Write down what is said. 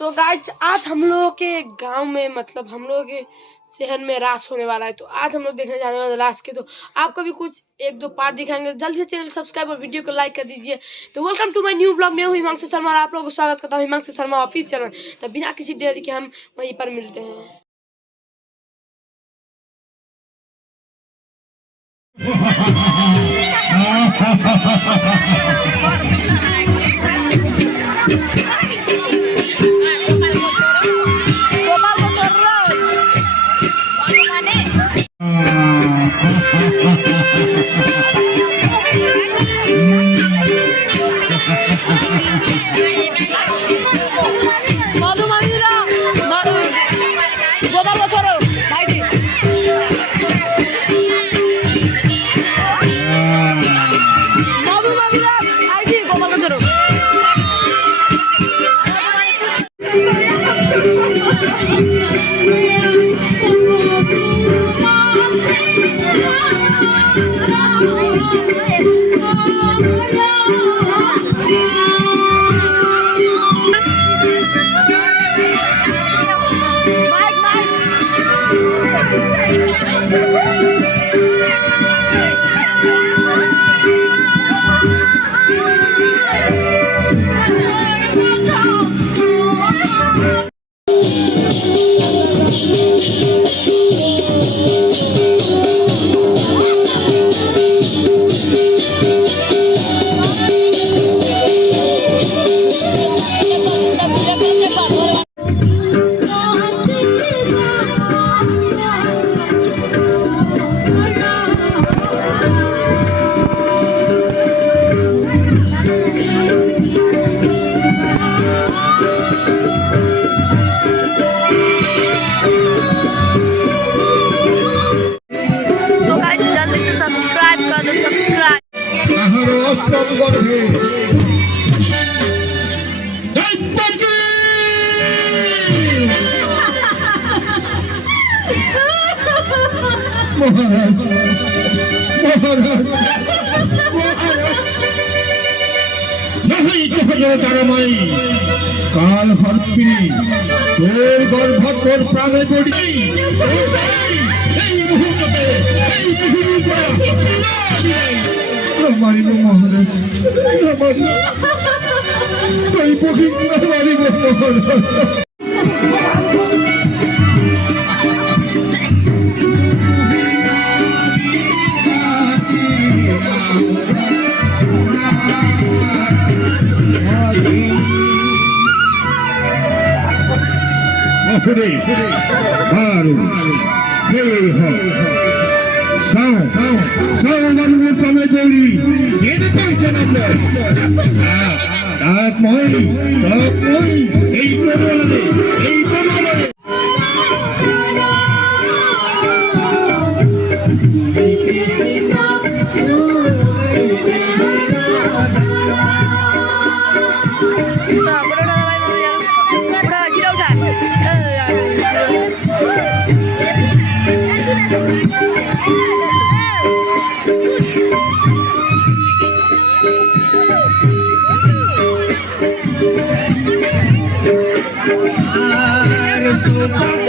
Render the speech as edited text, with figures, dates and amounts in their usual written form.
तो गाइस आज हम लोगों के गांव में मतलब हम लोगों के शहर में रास होने वाला है। तो आज हम लोग देखने जाने वाले रास के, तो आपको भी कुछ एक दो पार्ट दिखाएंगे। जल्दी से चैनल सब्सक्राइब और वीडियो को लाइक कर दीजिए। तो welcome to my new blog में हूं हिमांशु शर्मा और आप लोगों को स्वागत करता हूं हिमांशु शर्मा ऑफिस चैनल। तो बिना किसी देरी के हम वहीं पर मिलते हैं। महाराज महाराज नहीं तो হলো তারামাই কাল হরপিনি তোর গর্ভ তোর প্রাণে পড়ি এই মুহূর্তে এই পৃথিবীর মারিব মহারাজ মারিব এই পক্ষী মারিব মহারাজ baru sao baru panai beri ini kau jangan tak moi ei korolade Sultan